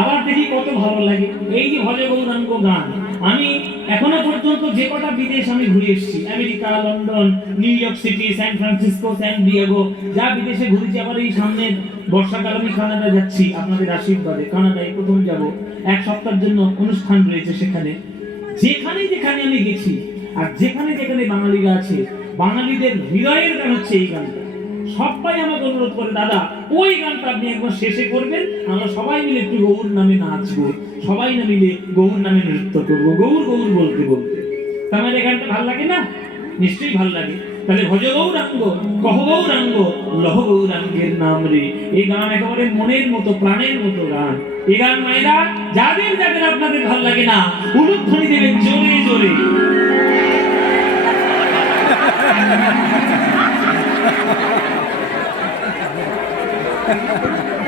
আবার দেখি কত ভালো লাগে এই যে ভজ গৌরাঙ্গ গান। আমি এখনো পর্যন্ত যে কটা বিদেশ আমি ঘুরে এসেছি, America, London, New York City, San Francisco, San Diego, যা বিদেশে ঘুরেছি, আবার এই সামনে বর্ষাকাল আমি কানাডা যাচ্ছি আপনাদের আশীর্বাদে। কানাডায় প্রথম যাব, 1 সপ্তাহের জন্য অনুষ্ঠান রয়েছে সেখানে। যেখানে যেখানে আমি গেছি আর যেখানে যেখানে বাঙালিরা আছে, বাঙালিদের হৃদয়ের গান হচ্ছে এই গানটা। সবাই আমাকে অনুরোধ করে, দাদা ওই গানটা আপনি একবার শেষে করবেন, আমরা সবাই মিলে একটু গৌর নামে নাচবো, সবাই না মিলে গৌর নামে নৃত্য করবো, গৌর গৌর বলতে বলতে। আমার এই গানটা ভালো লাগে না? নিশ্চয়ই ভালো লাগে। তাহলে ভজ গৌরাঙ্গ, কহ গৌরাঙ্গ, লহ গৌরাঙ্গের নাম রে। এই গান একেবারে মনের মতো, প্রাণের মতো গান। এই গান মায়েরা যাদের যাদের আপনাদের ভালো লাগে না, উলুধ্বনি দেবেন জোরে জোরে।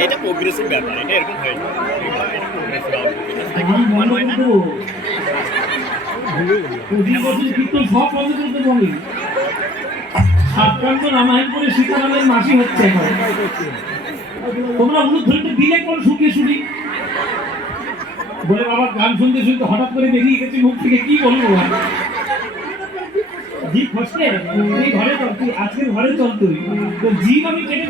এটা প্রোগ্রেসিভ ব্যাপার, এটা এরকম হয় না। এটা প্রোগ্রেসিভ ব্যাপার। সব পদ্ধতি বলি সাতকান্ত রামায়ণ করে সীতারামের মাসি হচ্ছে এখন। তোমরা উলুধ্বনিটা দিলে কোন সুখে শুনি বলে, বাবা গান শুনতে শুনতে হঠাৎ করে বেরিয়ে গেছে মুখ থেকে, কি বলবো জীব ফসকে এই ঘরে চল, তুই আজকের ঘরে চল, তুই তো জীব আমি কেটে।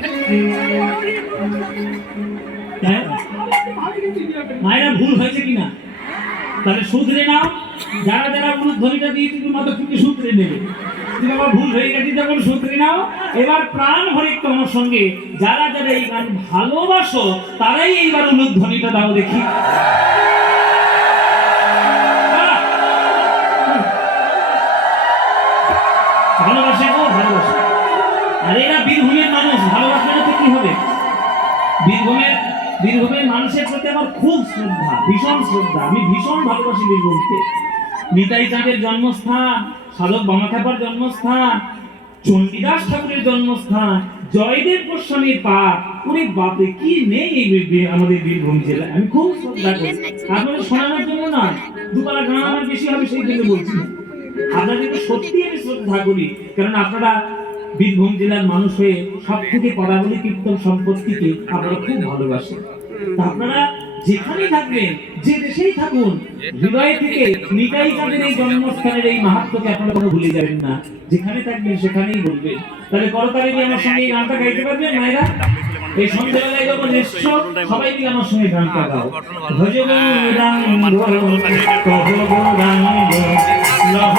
মায়েরা ভুল হয়েছে কিনা তাহলে শুধরে নাও। যারা যারা উলুধ্বনিটা দিয়ে তুমি মাথাটুকু শুধরে নেবে, তুমি আবার ভুল হয়ে গেছে যখন শুধরে নাও। এবার প্রাণ ভরে একটু আমার সঙ্গে যারা যারা এই গান ভালোবাসো তারাই এইবার উলুধ্বনিটা দাও দেখি। ভালোবাসে গো, ভালোবাসে। আর এরা বীরভূমের মানুষ, ভালোবাসলে না তো কি হবে? বীরভূমের মানুষের প্রতি আমার খুব শ্রদ্ধা, ভীষণ শ্রদ্ধা। আমি ভীষণ ভালোবাসি বীরভূমকে। নিতাই চাঁদের জন্মস্থান, সাধক বামাখ্যাপার জন্মস্থান, চণ্ডীদাস ঠাকুরের জন্মস্থান, জয়দেব গোস্বামীর পাঠ, ওরে বাপরে কি নেই আমাদের বীরভূম জেলায়। আমি খুব শ্রদ্ধা করি। আপনাদের শোনানোর জন্য নয়, দুপালা গান আমার বেশি হবে সেই জন্য বলছি। আপনাদেরকে সত্যি আমি শ্রদ্ধা করি, কারণ আপনারা বীরভূম জেলার মানুষ হয়ে সব থেকে পদাবলী কীর্তন সম্পত্তিকে আপনারা খুব ভালোবাসেন। আপনারা যেখানেই থাকবেন, যে দেশেই থাকুন, হৃদয় থেকে নিতাই চাঁদের এই জন্মস্থানের এই মাহাত্ম্যকে আপনারা কোনো ভুলে যাবেন না। যেখানে থাকবেন সেখানেই বলবেন। তাহলে করতালি দিয়ে আমার সঙ্গে এই গানটা গাইতে পারবেন মায়েরা? এই সন্ধ্যাবেলায় যখন এসছো সবাই মিলে আমার সঙ্গে গানটা গাও। ভজ গৌরাঙ্গ, কহ গৌরাঙ্গ, লহ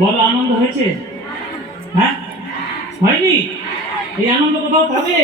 বলো আনন্দ হয়েছে? হ্যাঁ হয়নি? এই আনন্দ কোথাও পাবে?